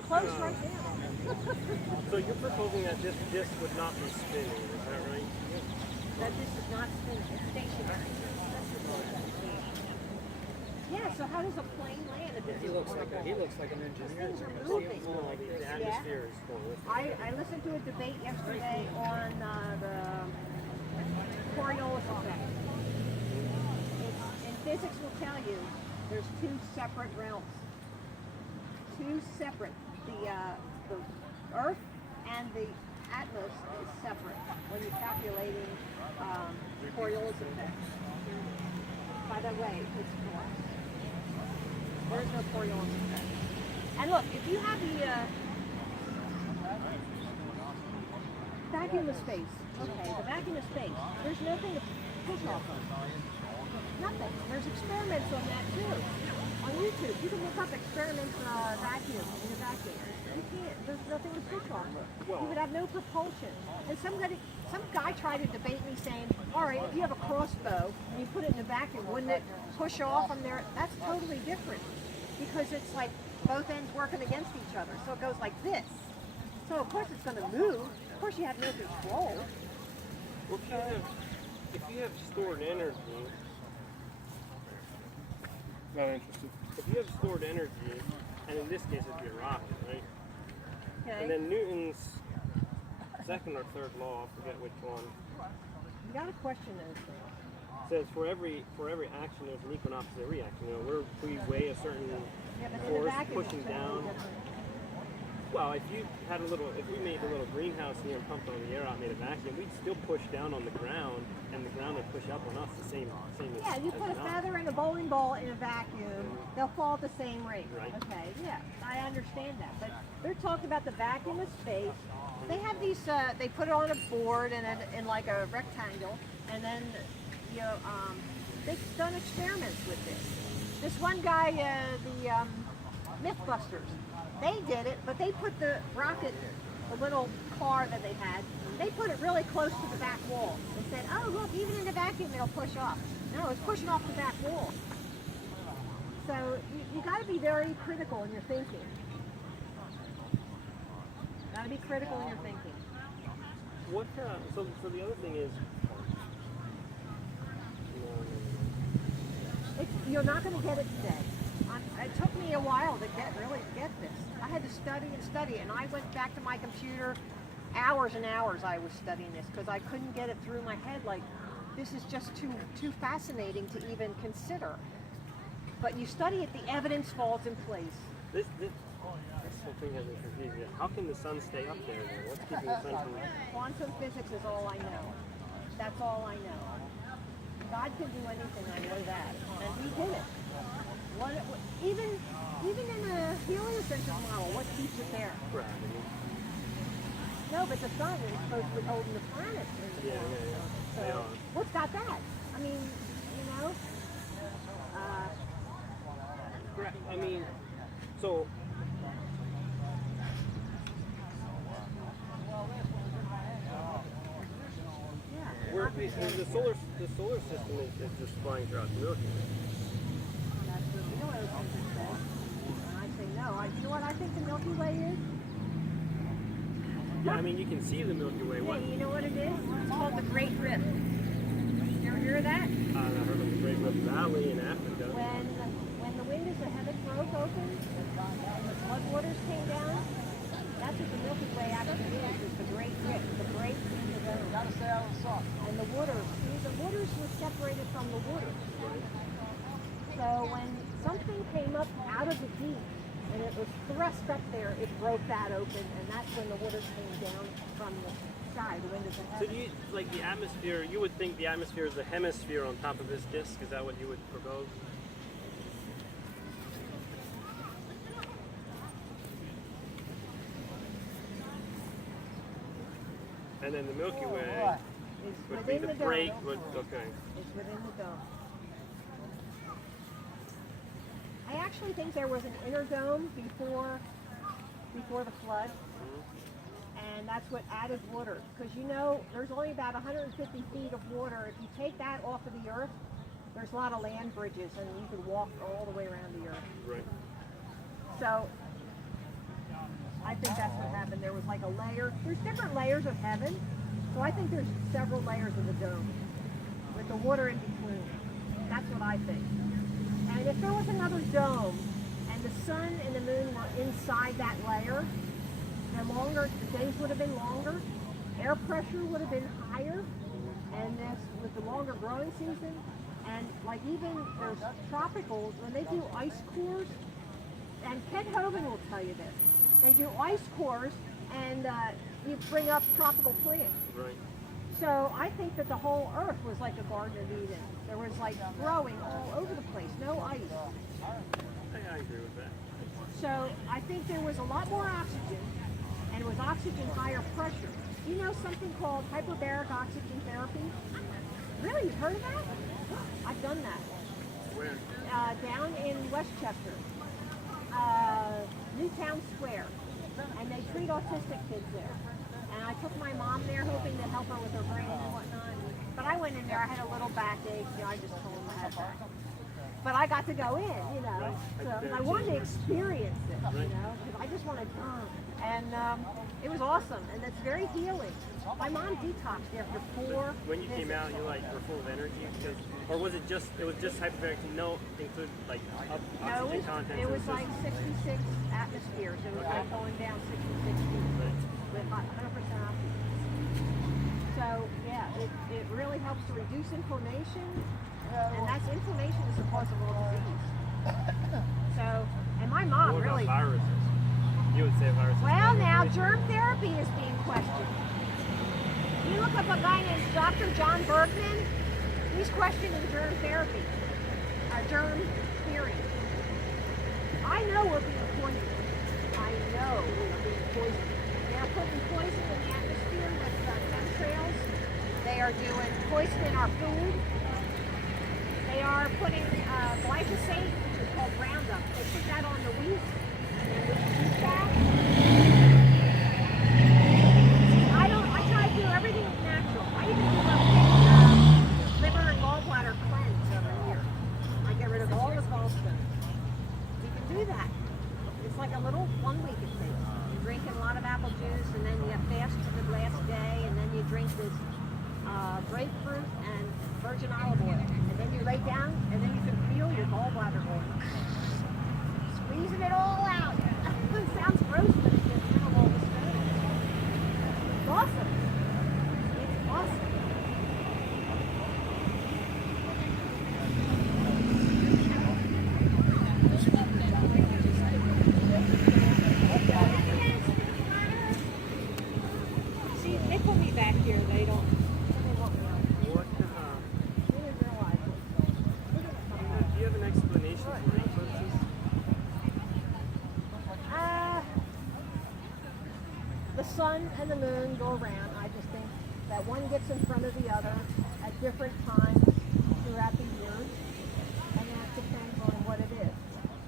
Close right now. So you're proposing that this disc would not be spinning, is that right? That this is not spinning, it's stationary. Yeah, so how does a plane land if it's He looks like an engineer. Things are moving. The atmosphere is going with it. I listened to a debate yesterday on the Coriolis effect. And physics will tell you there's two separate realms. Two separate. The Earth and the Atmos is separate when you're calculating Coriolis effect. By the way, it's false. There's no Coriolis effect. And look, if you have the vacuum of space, okay, the vacuum of space, there's nothing to push off of. Nothing. There's experiments on that too. On YouTube, you can look up experiments vacuum in a vacuum. You can't. There's nothing to push off of. You would have no propulsion. And some guy tried to debate me saying, all right, if you have a crossbow and you put it in a vacuum, wouldn't it push off from there? That's totally different because it's like both ends working against each other. So it goes like this. So of course it's going to move. Of course you have no control. Well, if you have stored energy, Not interested. if you have stored energy, and in this case it'd be a rocket, right? Okay. And then Newton's second or third law, I forget which one, You got to question those things. says for every action there's an equal and opposite reaction. You know, we weigh a certain Yeah, but in a force vacuum, pushing it's down. totally different. Well, if we made a little greenhouse here and pumped all the air out, made a vacuum, we'd still push down on the ground, and the ground would push up on us the same Yeah, you put a feather in a bowling ball in a vacuum, they'll fall at the same rate. Right. Okay, yeah, I understand that. But they're talking about the vacuum of space. They have these, they put it on a board in like a rectangle, and then, you know, they've done experiments with this. This one guy, the Mythbusters, they did it, but they put the rocket, the little car that they had, they put it really close to the back wall and said, oh look, even in the vacuum it'll push off. No, it's pushing off the back wall. So you got to be very critical in your thinking. Got to be critical in your thinking. What? So the other thing is, You're not going to get it today. It took me a while to really get this. I had to study and study, and I went back to my computer. Hours and hours I was studying this because I couldn't get it through my head. Like, this is just too fascinating to even consider. But you study it, the evidence falls in place. this whole thing has me confused. Yeah. How can the sun stay up there then? What's keeping the sun from... Quantum physics is all I know. That's all I know. God can do anything, I know that. And he did it. Even in a heliocentric model, what keeps it there? Gravity. No, but the sun is supposed to be holding the planet. Yeah. So, what's got that? I mean, you know? I mean, so... The solar system is just flying throughout the Milky Way. That's what the heliocentric says. And I say no. You know what I think the Milky Way is? Yeah, I mean, you can see the Milky Way. What? Hey, you know what it is? It's called the Great Rift. You ever hear of that? I heard of the Great Rift Valley in Africa. When the wind is the heavens broke open and the floodwaters came down, that's what the Milky Way actually is the Great Rift, the break in the zone. And the waters were separated from the waters. So when something came up out of the deep and it was thrust up there, it broke that open, and that's when the waters came down from the sky, the wind of the So heavens. do you, like the atmosphere, you would think the atmosphere is the hemisphere on top of this disk? Is that what you would propose? And then the Milky Way would be the break. Okay. It's within the dome. I actually think there was an inner dome before the flood, and that's what added water. Because you know, there's only about 150 feet of water. If you take that off of the earth, there's a lot of land bridges, and you could walk all the way around the earth. Right. So think that's what happened. There was like a layer. There's different layers of heaven. So I think there's several layers of the dome with the water in between. That's what I think. And if there was another dome and the sun and the moon were inside that layer, the days would have been longer, air pressure would have been higher, and this with the longer growing season, and like even there's tropicals, when they do ice cores, and Ken Hovind will tell you this, they do ice cores and you bring up tropical plants. Right. So I think that the whole earth was like a Garden of Eden. There was like growing all over the place, no ice. I agree with that. So I think there was a lot more oxygen, and it was oxygen higher pressure. You know something called hyperbaric oxygen therapy? Really, you've heard of that? I've done that. Where? Down in Westchester, Newtown Square, and they treat autistic kids there. And I took my mom there hoping to help her with her brain and whatnot. But I went in there, I had a little backache, I just told them I had that. But I got to go in, Right. So I wanted to experience it, because I just wanted to. And it was awesome, and it's very healing. My mom detoxed after 4 When you came visits. out, you were full of energy, or was it just hyperbaric to include No, oxygen content? it was like 66 atmospheres. It was like going down 66 feet with 100% oxygen. So yeah, it really helps to reduce inflammation, and that's inflammation is the cause of all disease. So, and my mom What really. about viruses? You would say viruses. Well, now germ therapy is being questioned. You look up a guy named Dr. John Bergman. He's questioning germ therapy, germ theory. I know we're being poisoned. I know we're being poisoned. They're putting poison in the atmosphere with chemtrails. They are doing poison in our food. They are putting glyphosate, which is called Roundup. They put that on the wheat, and then we eat that. I try to do everything natural. I even do a quick liver and gallbladder cleanse every year. I get rid of all the gallstones. You can do that. It's like a little 1 week it takes. You're drinking a lot of apple juice, and then you fast for the last day, and then you drink this grapefruit and virgin olive oil. And then you lay down, and then you can feel your gallbladder going. Squeezing it all out. It sounds gross, but it's just out all the stones. It's awesome. It's awesome. See, they put me back here. They don't want me out. What? They didn't realize it. Do you have an explanation for eclipses? The sun and the moon go around. I just think that one gets in front of the other at different times throughout the year, and that depends on what it is.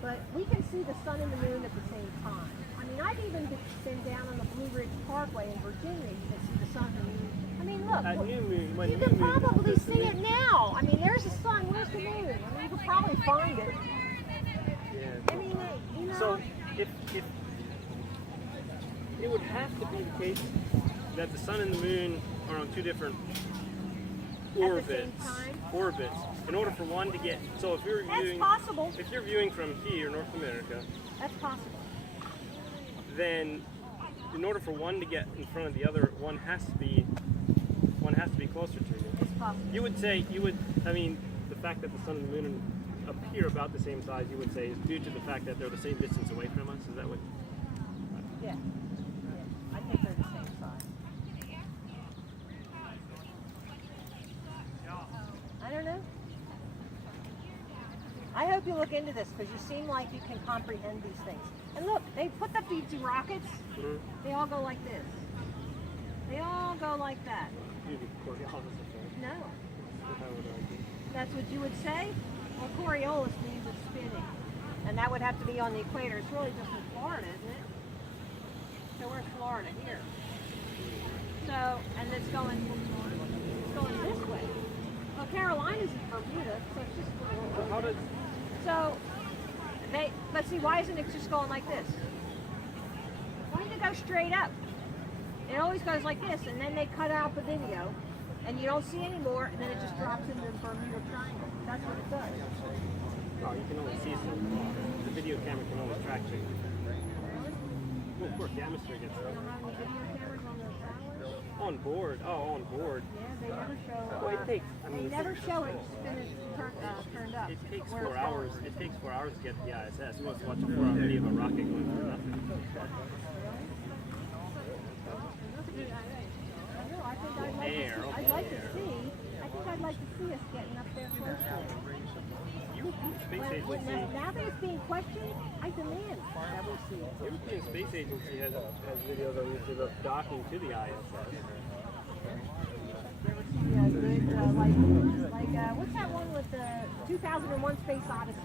But we can see the sun and the moon at the same time. I mean, I've even been down on the Blue Ridge Parkway in Virginia. You can see the sun and the moon. I mean, look. At new moon, when You new can moon probably is see it now. I mean, there's the sun. Where's the moon? I mean, you could probably find it. Yeah. I mean, So if it would have to be the case that the sun and the moon are on two different At the same time? orbits, in order for one to get. So if you're That's viewing, possible. if you're viewing from here, North America, That's possible. then in order for one to get in front of the other, one has to be closer to you. It's possible. You would say I mean, the fact that the sun and the moon appear about the same size, you would say, is due to the fact that they're the same distance away from us. Is that what? Yeah. I think they're the same size. I don't know. I hope you look into this because you seem like you can comprehend these things. And look, they put the B-2 rockets. Mm-hmm. They all go like this. They all go like that. You would go the opposite way. No. How would I do? That's what you would say? Well, Coriolis means it's spinning. And that would have to be on the equator. It's really just in Florida, isn't it? So where's Florida? Here. So, and it's going this way. Well, Carolina's in Bermuda, so it's just a little How does? So, but see, why isn't it just going like this? Why did it go goes straight up. It always goes like this, and then they cut out the video, and you don't see anymore, and then it just drops into the Bermuda Triangle. That's what it does. Oh, you can only see so far. The video camera can only track you. Well, of course, the atmosphere gets They don't have any video cameras on their towers. on board. Oh, on board. Yeah, they never show. Well, it takes. I mean, They never show it finished, turned up. it takes where 4 it's hours. going. It takes 4 hours to get to the ISS. Who wants to watch a 4-hour video of a rocket going through nothing? I'd like to see. I think I'd like to see us getting up there close to it. European Space Agency. Now that it's being questioned, I demand that we see it. The European Space Agency has videos on YouTube of docking to the ISS. Yeah, good, what's that one with the 2001 Space Odyssey?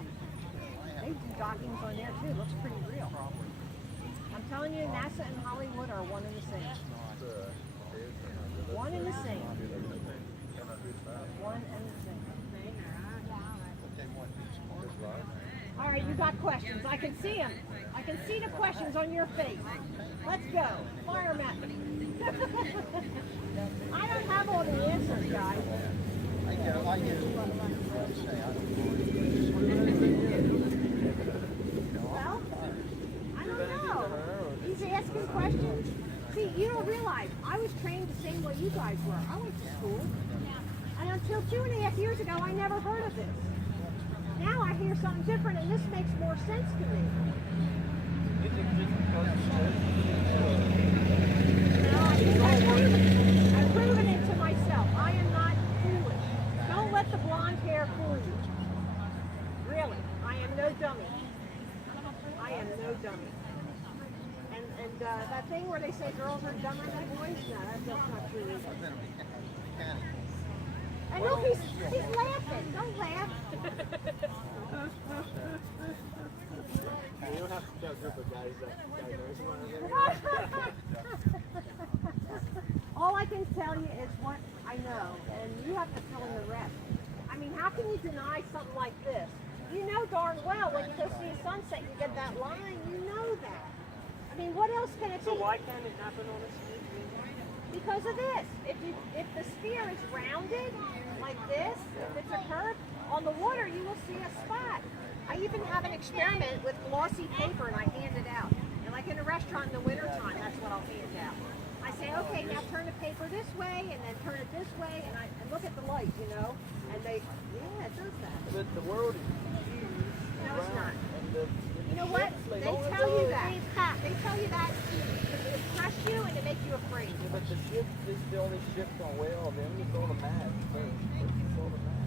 They do dockings on there too. Looks pretty real. I'm telling you, NASA and Hollywood are one and the same. One and the same. One and the same. All right, you got questions. I can see them. I can see the questions on your face. Let's go. Fire them at me. I don't have all the answers, guys. Well, I don't know. He's asking questions. See, you don't realize, I was trained the same way you guys were. I went to school. And until 2.5 years ago, I never heard of this. Now I hear something different, and this makes more sense to me. No, I think I've proven it to myself. I am not foolish. Don't let the blonde hair fool you. Really, I am no dummy. I am no dummy. And that thing where they say girls are dumber than boys, no, that's not true either. And look, he's laughing. Don't laugh. You don't have to tell a group of guys that All I can tell you is what I know, and you have to fill in the rest. I mean, how can you deny something like this? You know darn well when you go see a sunset, you get that line. You know that. I mean, what else can it be? So why can't it happen on a sphere? Because of this. If the sphere is rounded like this, if it's a curve, on the water you will see a spot. I even have an experiment with glossy paper and I hand it out. And like in a restaurant in the wintertime, that's what I'll hand out. I say, okay, now turn the paper this way and then turn it this way and look at the light, you know? And they, yeah, it does that. But the world is huge. No, it's not. And the You know what? They tell you that. They tell you that to impress you and to make you afraid. Yeah, but the ship is the only ship on well, them it's all the map. It's all the map.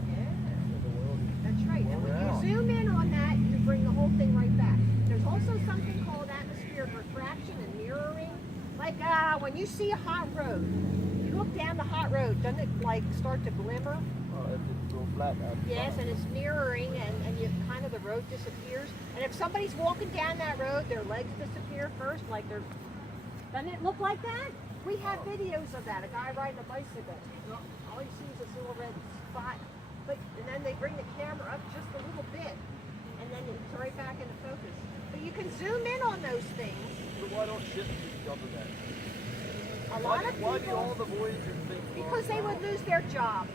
The world is That's right. And when you zoom in on that, you bring the whole thing right back. There's also something called atmospheric refraction and mirroring. Like when you see a hot road, you look down the hot road, doesn't it like start to glimmer? it's go flat out. Yes, and it's mirroring, and you kind of the road disappears. And if somebody's walking down that road, their legs disappear first, like they're. Doesn't it look like that? We have videos of that. A guy riding a bicycle. All he sees is a little red spot. But and then they bring the camera up just a little bit, and then it's right back into focus. But you can zoom in on those things. So why don't ships discover that? A lot of Why do people, all the Voyager things? because they would lose their job.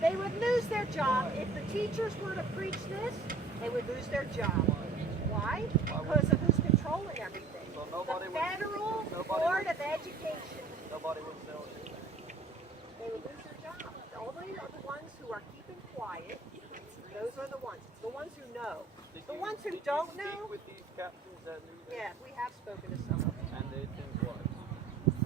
They would lose their job. If the teachers were to preach this, they would lose their job. Why? Because of who's controlling everything. So nobody The would- Federal nobody Board would- of Education. Nobody would sell it. They would lose their job. Only are the ones who are keeping quiet. Those are the ones. The ones who know. The ones who don't know. Speak with these captains that knew that, Yeah, we have spoken to some of them. and they think what?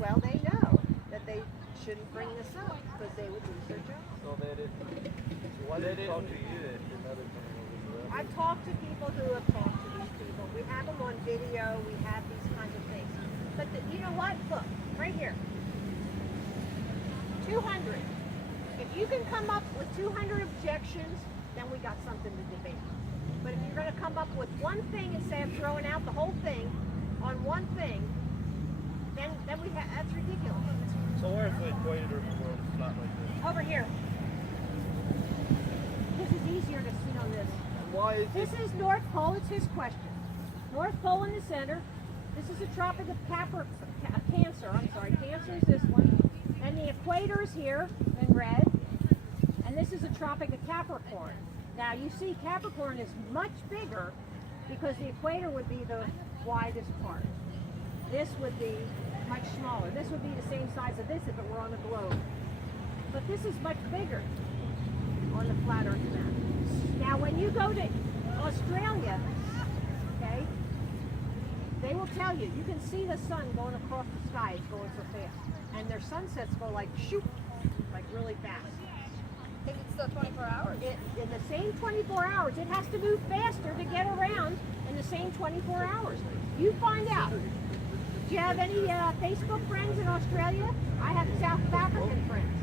Well, they know that they shouldn't bring this up because they would lose their job. So they didn't. So why they didn't talk to you if another thing was I've talked to people who have talked to these people. We have them on video. We have these kinds of things. But you know what? Look, right here. 200. If you can come up with 200 objections, then we got something to debate. But if you're going to come up with one thing instead of throwing out the whole thing on one thing, then we have that's ridiculous. So where's the equator of the world is flat like this? Over here. This is easier to see on this. And why is This is North Pole. It's his question. North Pole in the center, This is a tropic of Cancer. I'm sorry, Cancer is this one. And the equator is here in red. And this is a tropic of Capricorn. Now you see Capricorn is much bigger because the equator would be the widest part. This would be much smaller. This would be the same size of this if it were on a globe. But this is much bigger on the flat earth map. Now when you go to Australia, okay, they will tell you, you can see the sun going across the sky, it's going so fast. And their sunsets go like shoot, like really fast. I think it's still 24 hours. In the same 24 hours, it has to move faster to get around in the same 24 hours. You find out. Do you have any Facebook friends in Australia? I have South African friends.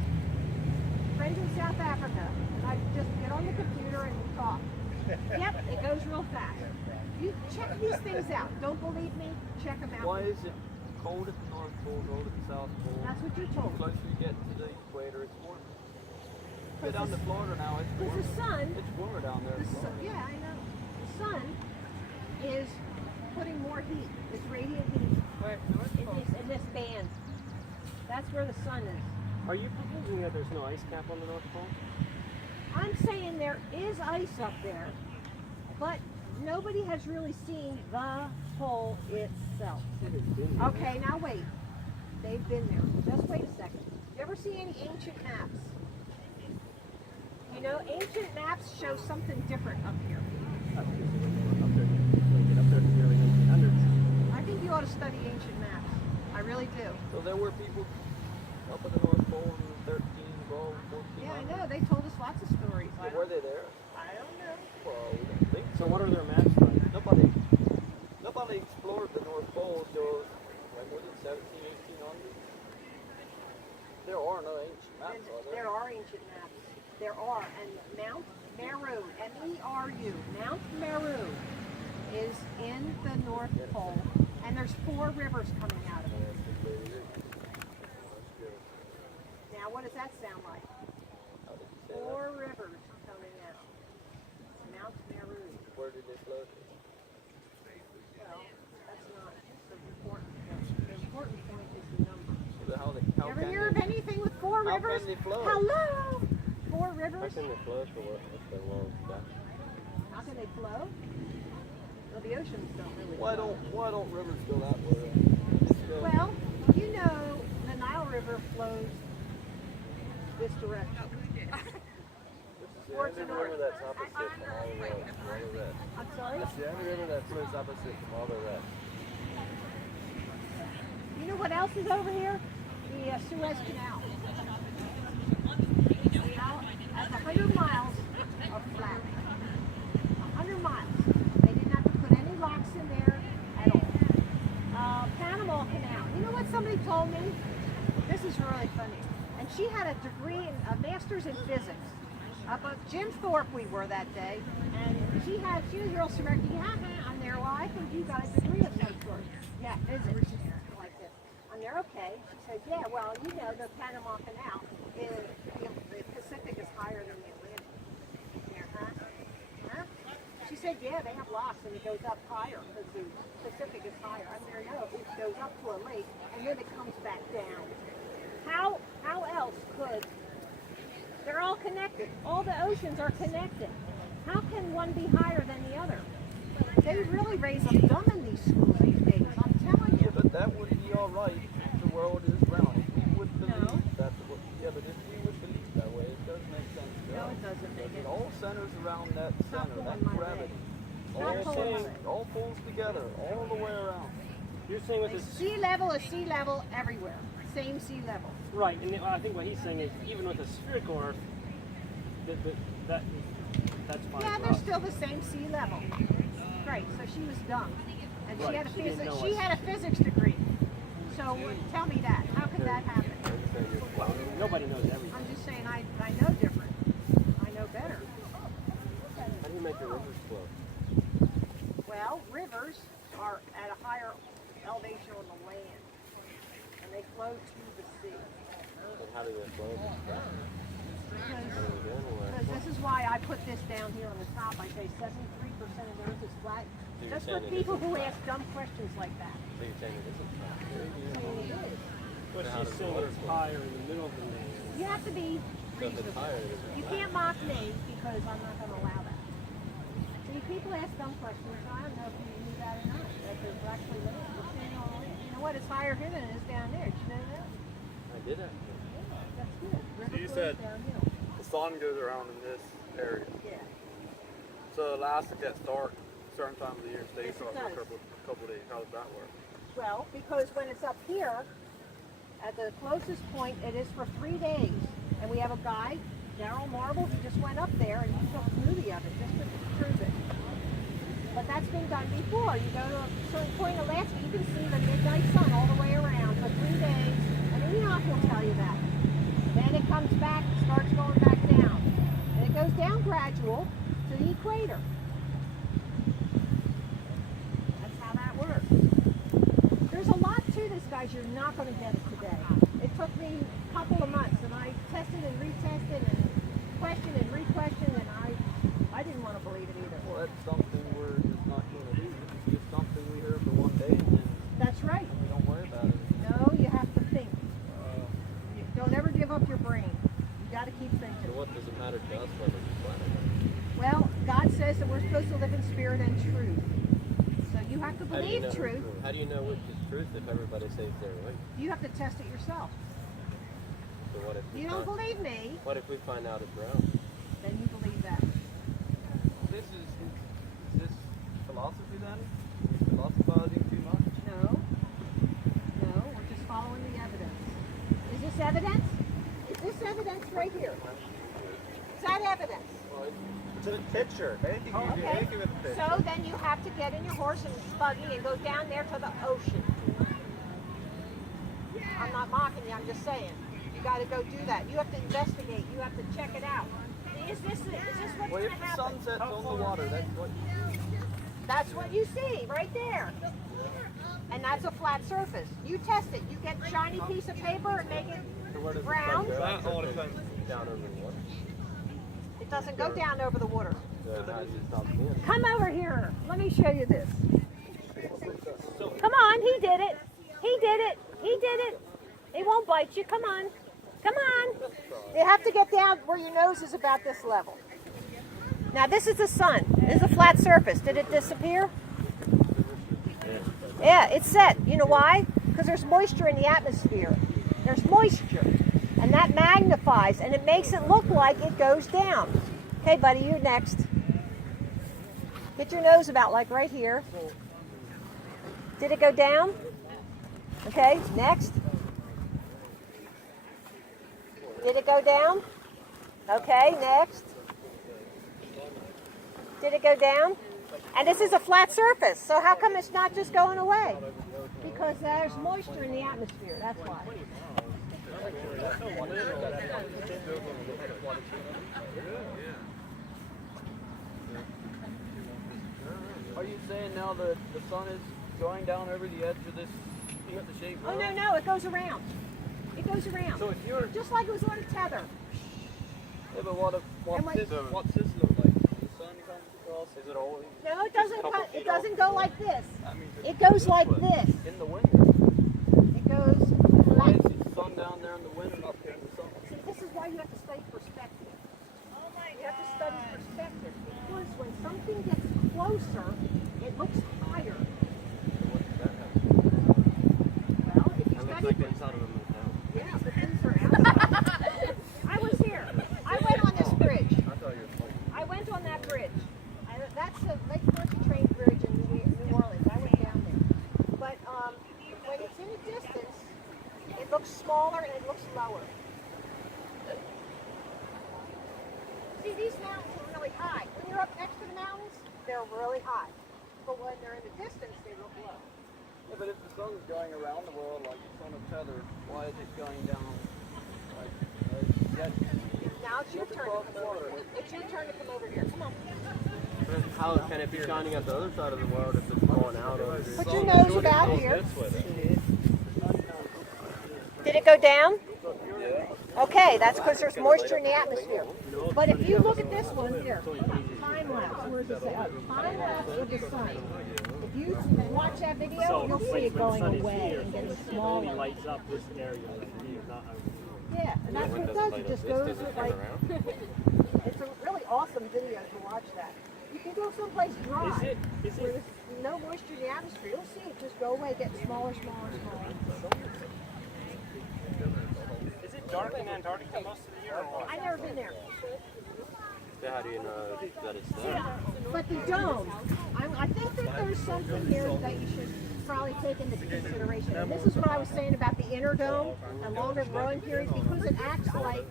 Friends in South Africa. And I just get on the computer and talk. Yep, it goes real fast. You check these things out. Don't believe me? Check them out. Why is it cold at the North Pole, cold at the South Pole? That's what you're told. The closer you get to the equator, it's warmer. Get down to Florida now, it's Because warmer. the sun, It's warmer down there. yeah, I know. The sun is putting more heat. It's radiant heat in this band. That's where the sun is. Are you proposing that there's no ice cap on the North Pole? I'm saying there is ice up there, but nobody has really seen the pole itself. Okay, now wait. They've been there. Just wait a second. You ever see any ancient maps? You know, ancient maps show something different up here. Up there to the early 1900s. I think you ought to study ancient maps. I really do. So there were people up at the North Pole in 13, 12, 14. Yeah, I know. They told us lots of stories. So were they there? I don't know. Well, we don't think So what are their maps like? Nobody explored the North Pole until, like, was it 17, 1800? There are no ancient maps, are there? There are ancient maps. There are. And Mount Meru, M-E-R-U, Mount Meru is in the North Pole. And there's 4 rivers coming out of it. Now, what does that sound like? How did you say 4 rivers coming out. Mount Meru. that? Where did they flow to? Well, that's not the important point. The important point is the number. So how Ever can hear of they, anything with 4 how rivers? can they flow? Hello! 4 How rivers? can they flow for what if they're low back? How can they flow? Well, the oceans don't really Why flow. don't rivers go that way? Just go- Well, you know the Nile River flows this direction. It's the towards only the river north. that's opposite from all the rest. I'm sorry? It's the only river that flows opposite from all the rest. You know what else is over here? The Suez Canal. Now, that's 100 miles of flat. 100 miles. They didn't have to put any locks in there at all. Panama Canal. You know what somebody told me? This is really funny. And she had a degree, a master's in physics. Up at Jim Thorpe we were that day. And she was real smirky. I'm there. Well, I think you got a degree of some sort. Yeah, physics. Like this. I'm there, okay. She said, yeah, well, you know, the Panama Canal, the Pacific is higher than the Atlantic. There, huh? She said, yeah, they have locks and it goes up higher because the Pacific is higher. I'm there, no, it goes up to a lake and then it comes back down. How else could, they're all connected. All the oceans are connected. How can one be higher than the other? They really raise them dumb in these schools these days, I'm telling you. But that would be all right if the world is round. If we would believe No. that, yeah, but if we would believe that way, it does make sense. to No, us. it doesn't make Because it. it all centers around that Stop center, pulling that my gravity. Stop All pulling my pulls, leg. all pulls together, all the way around. You're saying with this, Sea level is sea level everywhere. Same sea level. right? And I think what he's saying is even with a spherical Earth, that's fine. Yeah, for they're us. still the same sea level. Right, so she was dumb. And Right, she didn't know she us. had a physics degree. So tell me that. How could that happen? Well, nobody knows everything. I'm just saying I know different. I know better. How do you make the rivers flow? Well, rivers are at a higher elevation on the land. And they flow to the sea. And how do they flow? Because this is why I put this down here on the top. I say 73% of the earth is flat. Just for people who ask dumb questions like that. So you're saying it isn't flat? I'm saying it is. But she's saying it's higher in the middle of the maze. You have to be So if it's reasonable. higher, it isn't You flat. can't mock me because I'm not going to allow that. See, people ask dumb questions. I don't know if you knew that or not. That there's actually land. You know what? It's higher here than it is down there. Did you know that? I did actually. Yeah, that's good. River you flows said- downhill. The sun goes around in this area. Yeah. So elastic gets dark certain times of the year, stays Yes, it dark for a does. couple days. How does that work? Well, because when it's up here, at the closest point, it is for 3 days. And we have a guy, Daryl Marble, he just went up there and he took a movie of it just to prove it. But that's been done before. You go to a certain point in Alaska, you can see the midnight sun all the way around for 3 days. And Enoch will tell you that. Then it comes back, starts going back down. And it goes down gradual to the equator. That's how that works. There's a lot to this, guys. You're not going to get it today. It took me a couple of months, and I tested and retested and questioned and re-questioned, and I didn't want to believe it either. Well, that's something we're just not going to do. It's just something we hear for one day and then That's right. we don't worry about it. No, you have to think. Don't ever give up your brain. You got to keep So thinking. what does it matter to us whether it's flat or not? Well, God says that we're supposed to live in spirit and truth. So you have to How do you believe know truth. How do you know which is truth if everybody says they're right? You have to test it yourself. So what if we You don't find, believe me, what if we find out it's wrong? then you believe that. Is this philosophy then? Are we philosophizing too much? No. No, we're just following the evidence. Is this evidence? Is this evidence right here? Is that evidence? It's in a picture. Anything you do, Okay. anything with a picture. So then you have to get in your horse and buggy and go down there to the ocean. I'm not mocking you, I'm just saying. You got to go do that. You have to investigate. You have to check it out. Is this what's Well, going if to the happen? sun sets on the water, that's what That's what you see right there. And that's a flat surface. You test it. You get a shiny piece of paper and make it so where does round. the sun That go? all depends. Down over the water. It doesn't go down over the water. So how does it stop being? Come over here. Let me show you this. Come on, he did it. He did it. He did it. It won't bite you. Come on. Come on. You have to get down where your nose is about this level. Now this is the sun. This is a flat surface. Did it disappear? Yeah, it's set. You know why? Because there's moisture in the atmosphere. There's moisture. And that magnifies and it makes it look like it goes down. Okay, buddy, you're next. Get your nose about like right here. Did it go down? Okay, next. Did it go down? Okay, next. Did it go down? And this is a flat surface, so how come it's not just going away? Because there's moisture in the atmosphere, that's why. Are you saying now that the sun is going down over the edge of this pizza-shaped Oh, world? no, it goes around. It goes around. So if you're Just like it was on a tether. Yeah, but what's this look like? The sun comes across, is it always No, it doesn't. It doesn't go like this. that means It goes like way. this. In the winter. It goes. Why is the sun down there in the winter and up here in the summer? See, this is why you have to study perspective. You have to study perspective because when something gets closer, it looks higher. What does that have? Well, if you That looks study, like the inside of a motel. yeah, but these are outside. I was here. I went on this bridge. I thought you were playing. I went on that bridge. That's the Lake Pontchartrain Bridge in New Orleans. I went down there. But when it's in a distance, it looks smaller and it looks lower. See, these mountains are really high. When you're up next to the mountains, they're really high. But when they're in the distance, they look low. Yeah, but if the sun's going around the world like it's on a tether, why is it going down like that? Now it's your turn to come over here. It's your turn to come over here. Come on. How can it be shining at the other side of the world if it's going out over here? Put your nose about here. This way, then. Did it go down? Yeah. Okay, that's because there's moisture in the atmosphere. But if you look at this one here, time lapse, where's it say? Time lapse of the sun. If you watch that video, you'll see it going away and getting It only smaller. lights up this area right here, not over here. Yeah, and that's what it does. It just goes with like, it's a really awesome video to watch that. You can go someplace dry Is where it, there's no moisture in the atmosphere. You'll see it just go away, get smaller, smaller, smaller. is it dark in Antarctica most of the year or what? I've never been there. So how do you know that it's there? But the dome, I think that there's something here that you should probably take into consideration. And this is what I was saying about the inner dome and longer growing periods, because it acts like,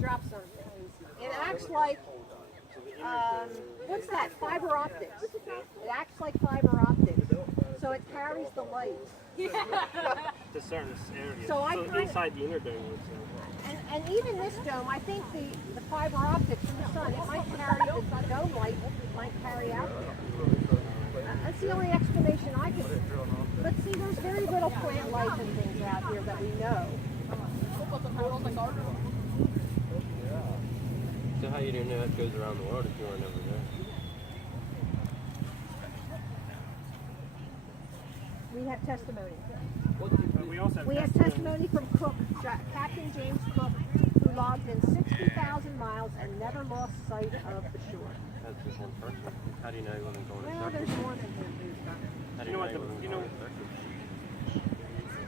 drop something. It acts like, what's that, fiber optics. It acts like fiber optics. So it carries the light. To certain areas. So I kinda- inside the inner dome, you would say. And even this dome, I think the fiber optics from the sun, it might carry, the dome light might carry out there. That's the only explanation I can see. But see, there's very little plant life and things out here that we know. So how you don't know it goes around the world if you were never there? We have testimony. We also have We have testimony from Cook, Captain James Cook, who logged in 60,000 miles and never lost sight of the shore. That's just one person. How do you know he wasn't going in Well, there's circles? more than him who's done it. How do You know what he the- wasn't you going know- in circles?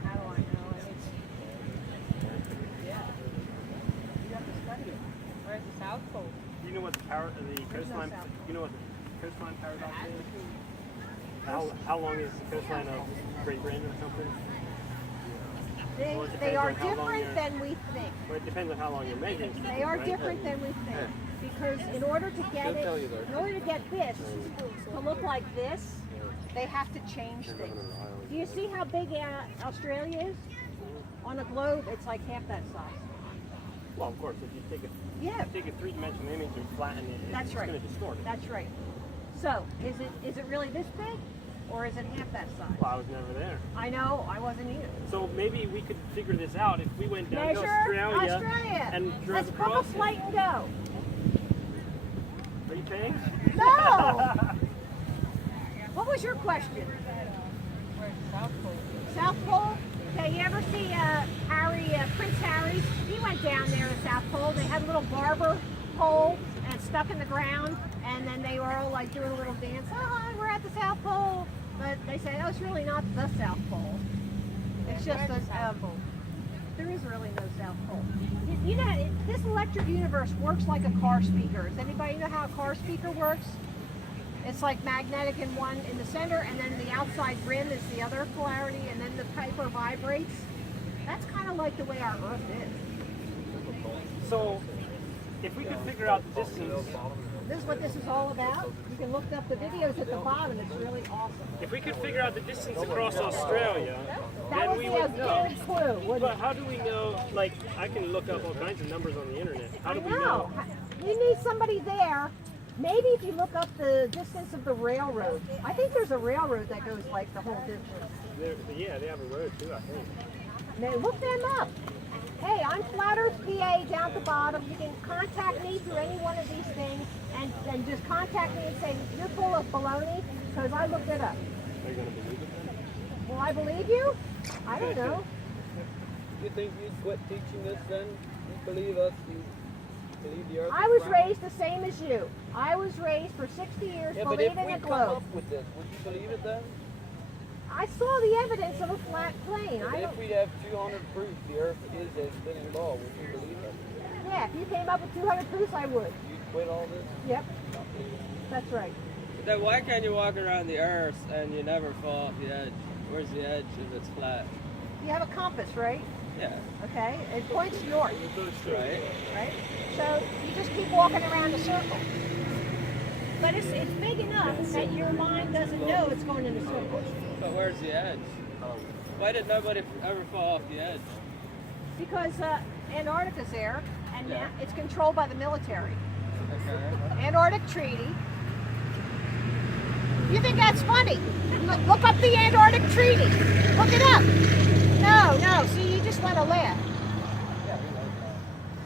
How do I know? And it's, you have to study it. Where's the South Pole? You know what the coastline? south. You know what the coastline paradox is? How long is the coastline of Great Britain or something? Well, it They depends are on how long different you're- than we think. Well, it depends on how long you're measuring. They are right? different than we think. Because in order to get They'll tell you it, though. in order to get this to look like this, they have to change things. Do you see how big Australia is? On a globe, it's like half that size. Well, of course, if you Yeah, take a three-dimensional image and flatten it, That's it's right. going to distort it. that's right. So, is it really this big? Or is it half that size? Well, I was never there. I know, I wasn't either. So maybe we could figure this out if we went down to Measure Australia and drove Let's book a across. flight and go. Are you paying? No! What was your question? Where's the South Pole? South Pole? Okay, you ever see Prince Harry? He went down there to South Pole. They had a little barber pole and it's stuck in the ground, and then they were all like doing a little dance. Oh, we're at the South Pole. But they say, oh, it's really not the South Pole. It's just Where's the the South Pole? There is really no South Pole. You know, this electric universe works like a car speaker. Does anybody know how a car speaker works? It's like magnetic in one in the center, and then the outside rim is the other polarity, and then the piper vibrates. That's kind of like the way our Earth is. So, if we could figure out the distance, This is what this is all about. You can look up the videos at the bottom. It's really awesome. if we could figure out the distance across Australia, That then would we be a would know. good clue, wouldn't But it? how do we know? Like, I can look up all kinds of numbers on the internet. How I do we know. know? You need somebody there. Maybe if you look up the distance of the railroad. I think there's a railroad that goes like the whole distance. Yeah, they have a road too, I think. Now, look them up. Hey, I'm Flat Earth PA down at the bottom. You can contact me through any one of these things and just contact me and say, you're full of baloney, because I looked it up. Are you going to believe it then? Will I believe you? I don't know. You think you'd quit teaching us then? You believe us? You believe the earth? I is was round? raised the same as you. I was raised for 60 years Yeah, but if believing we a come globe. up with this, would you believe it then? I saw the evidence of a flat plane. But I if don't, we'd have 200 proof the earth is a spinning ball, would you believe it? yeah, if you came up with 200 proofs, I would. You'd quit all this? Yep, that's right. Then why can't you walk around the earth and you never fall off the edge? Where's the edge if it's flat? You have a compass, right? Yeah, Okay, it points north, right? right? So you just keep walking around a circle. But it's big enough that your mind doesn't know it's going in a circle. But where's the edge? Why did nobody ever fall off the edge? Because Antarctica's there, and now it's controlled by the military. Antarctic Treaty. You think that's funny? Look up the Antarctic Treaty. Look it up. No, see, you just want to laugh.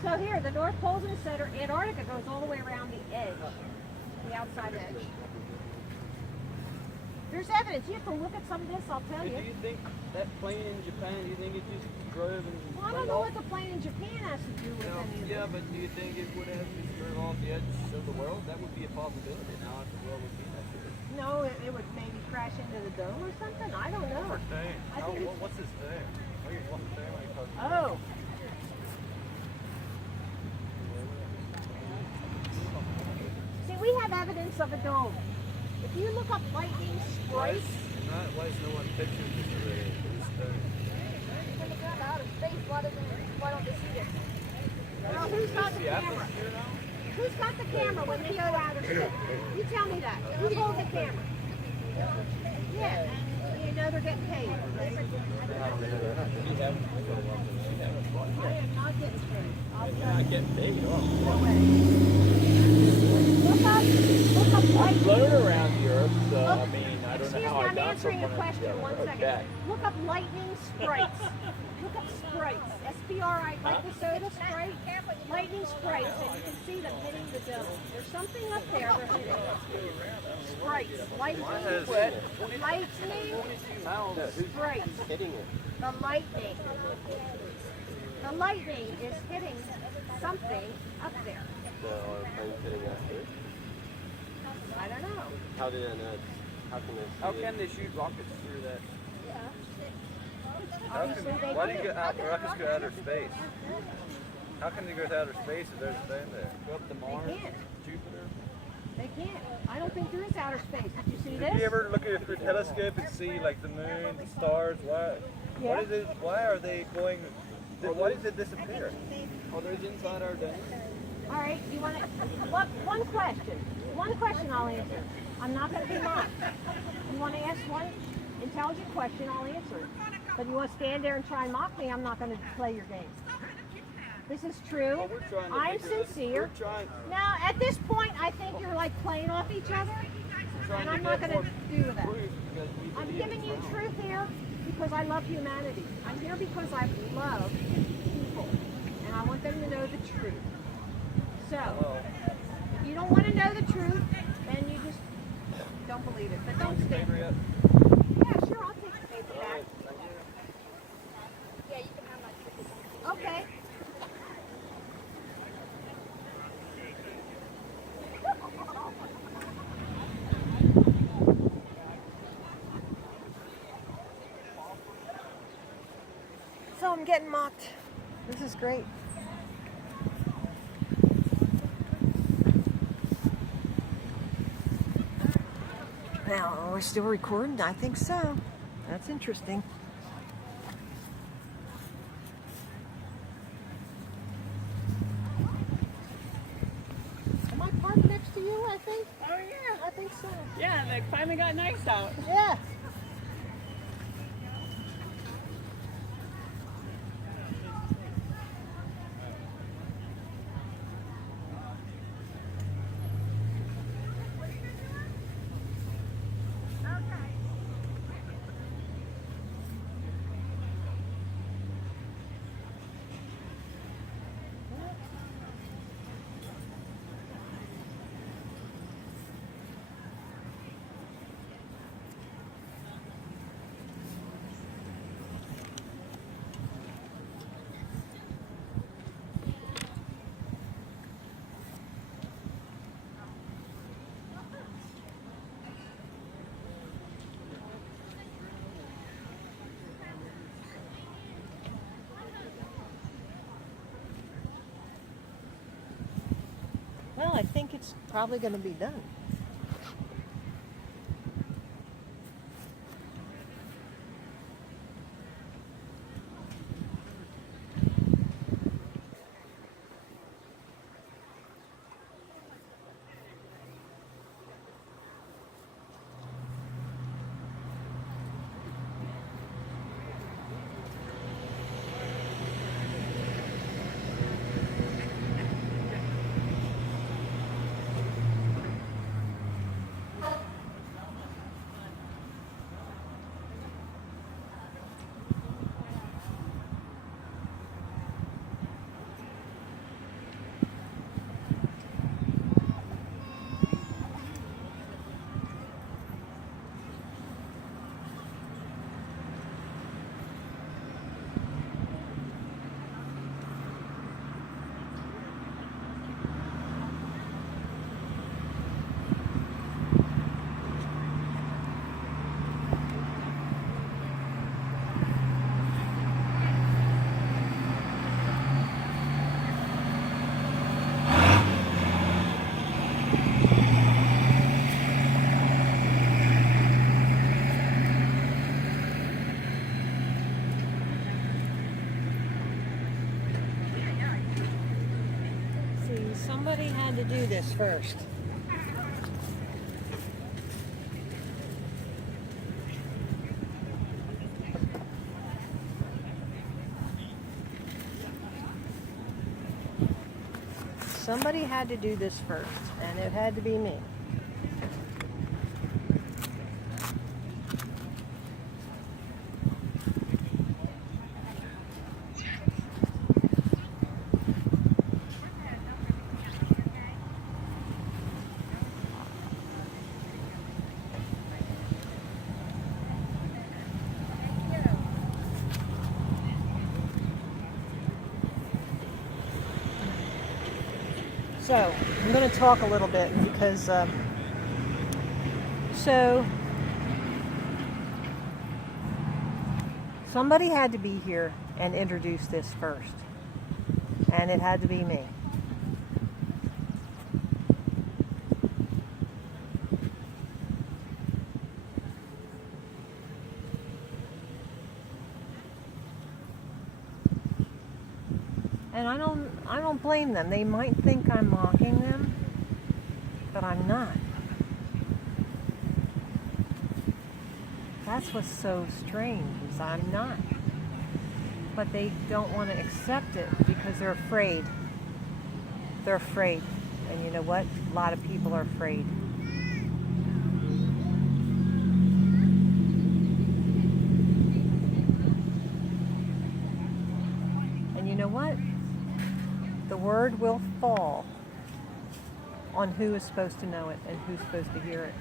So here, the North Pole's in the center. Antarctica goes all the way around the edge, the outside edge. There's evidence. You have to look at some of this, I'll tell Do you. you think that plane in Japan, do you think it just drove and Well, I don't know what the plane in Japan has to do with any of this. Yeah, but do you think it would have just drove off the edge of the world? That would be a possibility now if the world would be that big. No, it would maybe crash into the dome or something. I don't know. I think it's, What's his thing? What's the thing like oh. See, we have evidence of a dome. If you look up lightning sprites, Why is no one picturing this already? when they got out of space, why don't they see it? Well, who's got the camera? Who's got the camera when they go out of space? You tell me that. Who holds the camera? Yeah. You know they're getting paid. I am not getting paid. I'll tell you. Not getting paid. No way. Look up I've lightning. flown around the Earth, so Look, I mean, I don't excuse know how me, I I'm got answering a someone question. else. 1 second. Okay. Look up lightning sprites. Look up sprites. S-P-R-I, like the soda sprite. Lightning sprites, and you can see them hitting the dome. There's something up there they're hitting. Sprites. Lightning. Lightning. Sprites. Hitting it. The lightning. The lightning is hitting something up there. So our plane's hitting us too. I don't know. How did I know? How can they see How it? can they shoot rockets through that? Obviously they Why do do. you get rockets go outer space? How can they go to outer space if there's a thing there? Go up to Mars, They can't. Jupiter? They can't. I don't think there is outer space. Did you see Did this? you ever look at your telescope and see like the moon, the stars? Why? Yeah. What is it? Why are they going? Why does it disappear? Are those inside our dome? All right, you want to, one question. One question I'll answer. I'm not going to be mocked. You want to ask one intelligent question, I'll answer it. But you want to stand there and try and mock me, I'm not going to play your game. This is true. Well, we're trying to I'm figure this- sincere. we're trying- Now, at this point, I think you're like playing off each other, and I'm not going to do that. proof because we I'm believe giving it's you wrong. truth here because I love humanity. I'm here because I love people, and I want them to know the truth. So, if you don't want to know the truth, then you just don't believe it. But don't stand. Paper yet? Yeah, sure, I'll take the paper back. Yeah, you can have my ticket. Okay. So I'm getting mocked. This is great. Now, we're still recording? I think so. That's interesting. Am I parked next to you, I think? Oh yeah. I think so. Yeah, they finally got nice out. Yeah. Well, I think it's probably going to be done. Somebody had to do this first. Somebody had to do this first, and it had to be me. So, I'm going to talk a little bit because, somebody had to be here and introduce this first, and it had to be me. And I don't blame them. They might think I'm mocking them, but I'm not. That's what's so strange, is I'm not. But they don't want to accept it because they're afraid. They're afraid. And you know what? A lot of people are afraid. And you know what? The word will fall on who is supposed to know it and who's supposed to hear it.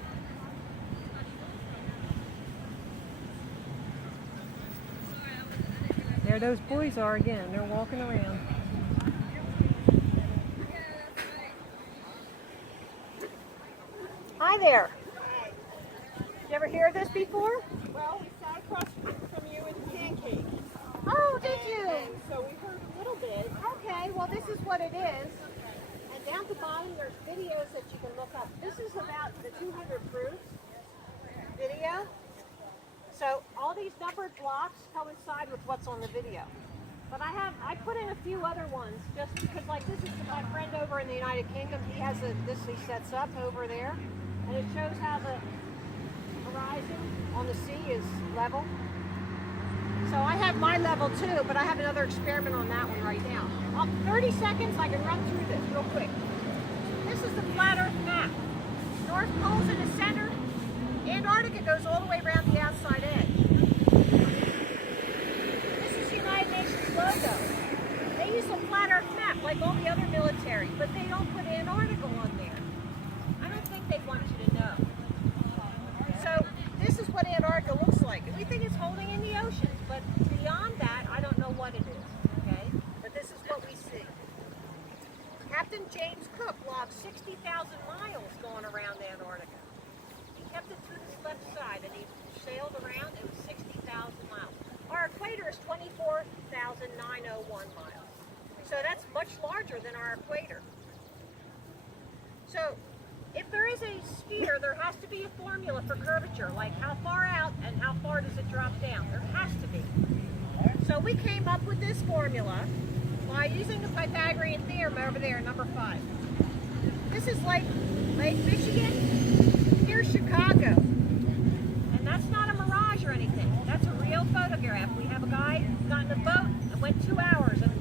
There those boys are again. They're walking around. Hi there. You ever hear of this before? Well, we sat across from you with pancake. Oh, did you? And so we heard a little bit. Okay, well this is what it is. And down at the bottom there's videos that you can look up. This is about the 200 proofs video. So all these numbered blocks coincide with what's on the video. But I put in a few other ones just because, like, this is my friend over in the United Kingdom. He has this he sets up over there, and it shows how the horizon on the sea is level. So I have my level too, but I have another experiment on that one right now. 30 seconds, I can run through this real quick. This is the flat Earth map. North Pole's in the center. Antarctica goes all the way around the outside edge. This is the United Nations logo. They use a flat Earth map like all the other military, but they don't put Antarctica on there. I don't think they want you to know. So this is what Antarctica looks like. And we think it's holding in the oceans, but beyond that, I don't know what it is, okay? But this is what we see. Captain James Cook logged 60,000 miles going around Antarctica. He kept it to this left side, and he sailed around. It was 60,000 miles. Our equator is 24,901 miles. So that's much larger than our equator. So if there is a sphere, there has to be a formula for curvature, like how far out and how far does it drop down. There has to be. So we came up with this formula by using the Pythagorean theorem over there, number 5. This is Lake Michigan. Here's Chicago. And that's not a mirage or anything. That's a real photograph. We have a guy who got in a boat and went 2 hours and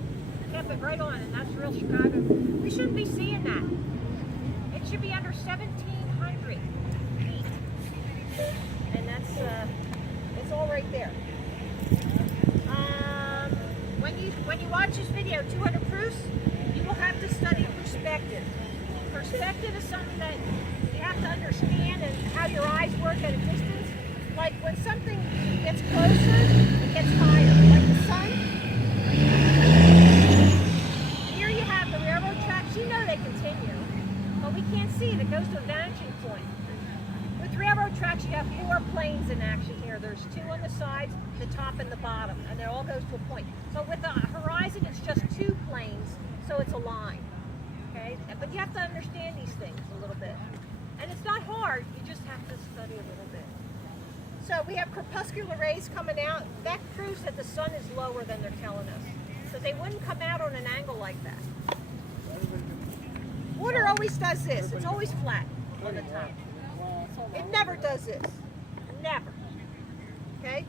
kept it right on, and that's real Chicago. We shouldn't be seeing that. It should be under 1,700 feet. And that's, it's all right there. When you watch this video, 200 proofs, you will have to study perspective. Perspective is something that you have to understand and how your eyes work at a distance. Like when something gets closer, it gets higher. Like the sun. Here you have the railroad tracks. You know they continue, but we can't see it. It goes to a vanishing point. With railroad tracks, you have 4 planes in action here. There's 2 on the sides, the top and the bottom, and it all goes to a point. But with the horizon, it's just 2 planes, so it's a line. Okay? But you have to understand these things a little bit. And it's not hard, you just have to study a little bit. So we have crepuscular rays coming out. That proves that the sun is lower than they're telling us. So they wouldn't come out on an angle like that. Water always does this. It's always flat on the top. It never does this. Never. Okay?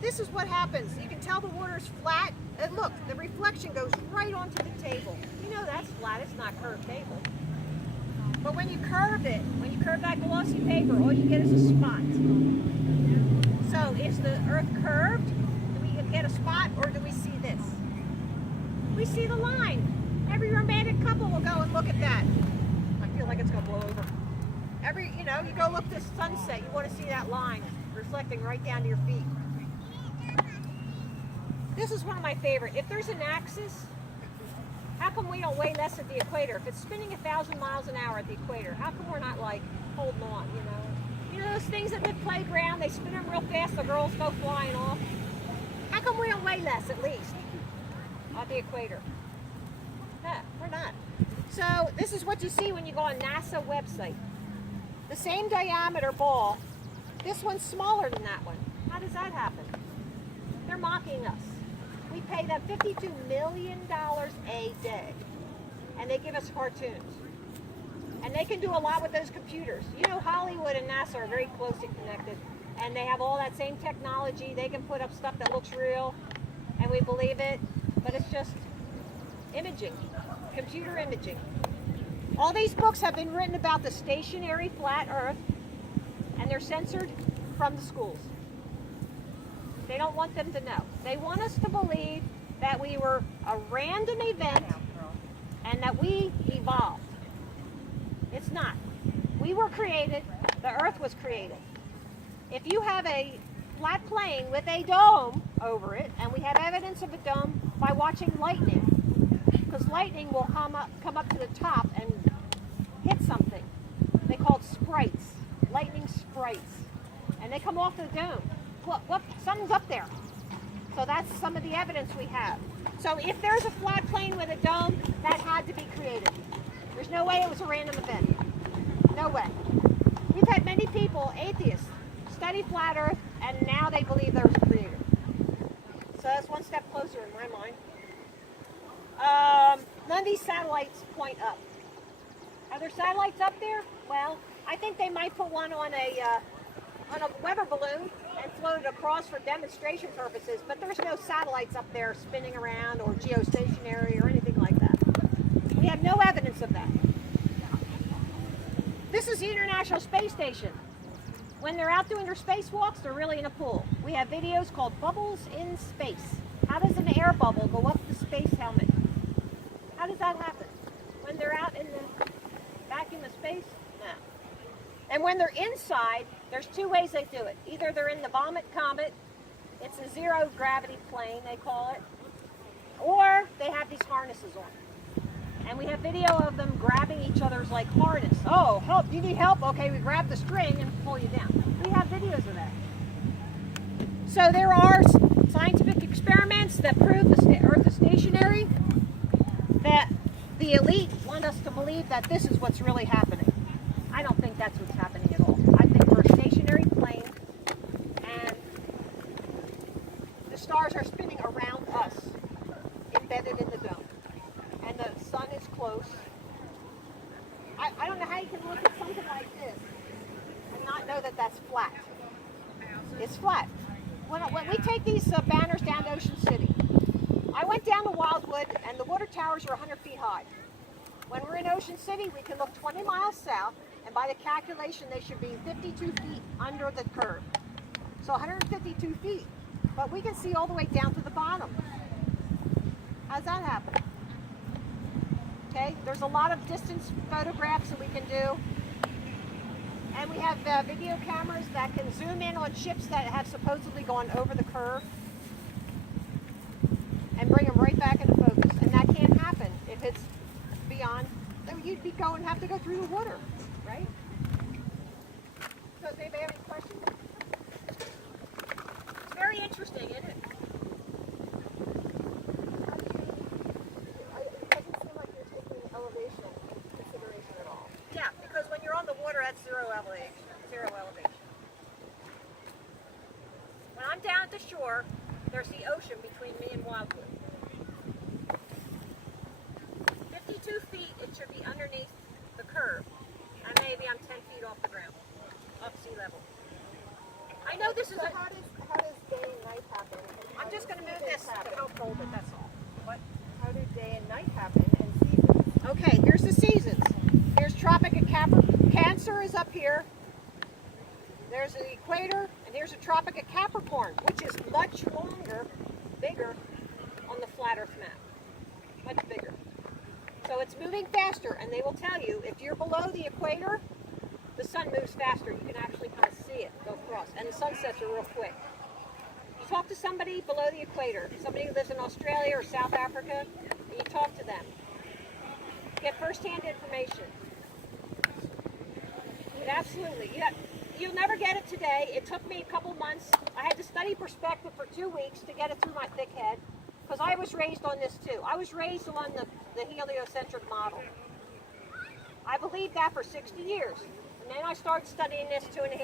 This is what happens. You can tell the water's flat. And look, the reflection goes right onto the table. You know that's flat. It's not curved table. But when you curve it, when you curve that glossy paper, all you get is a spot. So is the earth curved? Do we get a spot, or do we see this? We see the line. Every romantic couple will go and look at that. I feel like it's gonna blow over. You go look this sunset, you want to see that line reflecting right down to your feet. This is one of my favorite. If there's an axis, how come we don't weigh less at the equator? If it's spinning 1,000 miles an hour at the equator, how come we're not like holding on, you know? You know those things at the playground, they spin them real fast, the girls go flying off? How come we don't weigh less at least at the equator? No, we're not. So this is what you see when you go on NASA website. The same diameter ball, this one's smaller than that one. How does that happen? They're mocking us. We pay them $52 million a day, and they give us cartoons. And they can do a lot with those computers. You know, Hollywood and NASA are very closely connected, and they have all that same technology. They can put up stuff that looks real, and we believe it, but it's just imaging, computer imaging. All these books have been written about the stationary flat Earth, and they're censored from the schools. They don't want them to know. They want us to believe that we were a random event and that we evolved. It's not. We were created. The Earth was created. If you have a flat plane with a dome over it, and we have evidence of a dome by watching lightning, because lightning will come up to the top and hit something. They call it sprites, lightning sprites, and they come off the dome. Look, something's up there. So that's some of the evidence we have. So if there's a flat plane with a dome, that had to be created. There's no way it was a random event. No way. We've had many people, atheists, study flat Earth, and now they believe there was a creator. So that's one step closer in my mind. None of these satellites point up. Are there satellites up there? Well, I think they might put one on a weather balloon and float it across for demonstration purposes, but there's no satellites up there spinning around or geostationary or anything like that. We have no evidence of that. This is the International Space Station. When they're out doing their spacewalks, they're really in a pool. We have videos called Bubbles in Space. How does an air bubble go up the space helmet? How does that happen? When they're out in the vacuum of space? No. And when they're inside, there's two ways they do it. Either they're in the Vomit Comet, it's a zero gravity plane, they call it, or they have these harnesses on. And we have video of them grabbing each other's like harness. Oh, help, you need help? Okay, we grab the string and pull you down. We have videos of that. So there are scientific experiments that prove the Earth is stationary, that the elite want us to believe that this is what's really happening. I don't think that's what's happening at all. I think we're a stationary plane, and the stars are spinning around us, embedded in the dome. And the sun is close. I don't know how you can look at something like this and not know that that's flat. It's flat. When we take these banners down to Ocean City, I went down to Wildwood, and the water towers are 100 feet high. When we're in Ocean City, we can look 20 miles south, and by the calculation, they should be 52 feet under the curve. So 152 feet. But we can see all the way down to the bottom. How's that happen? Okay, there's a lot of distance photographs that we can do. And we have video cameras that can zoom in on ships that have supposedly gone over the curve and bring them right back into focus. And that can't happen if it's beyond, you'd have to go through the water, right? So does anybody have any questions? It's very interesting, isn't it? It doesn't seem like you're taking elevation into consideration at all. Yeah, because when you're on the water, that's zero elevation. When I'm down at the shore, there's the ocean between me and Wildwood. 52 feet, it should be underneath curve, and maybe I'm 10 feet off the ground, up sea level. I know this is So a, how does day and night happen? And how I'm just do going to move seasons this to happen? help hold it, that's all. What? How do day and night happen and seasons? Okay, here's the seasons. Here's Tropic of Cancer is up here. There's the equator, and here's a Tropic of Capricorn, which is much longer, bigger on the flat Earth map. Much bigger. So it's moving faster, and they will tell you if you're below the equator, the sun moves faster. You can actually kind of see it go across, and the sunsets are real quick. You talk to somebody below the equator, somebody who lives in Australia or South Africa, and you talk to them. Get first-hand information. But absolutely. You'll never get it today. It took me a couple months. I had to study perspective for 2 weeks to get it through my thick head, because I was raised on this too. I was raised on the heliocentric model. I believed that for 60 years. And then I started studying this 2.5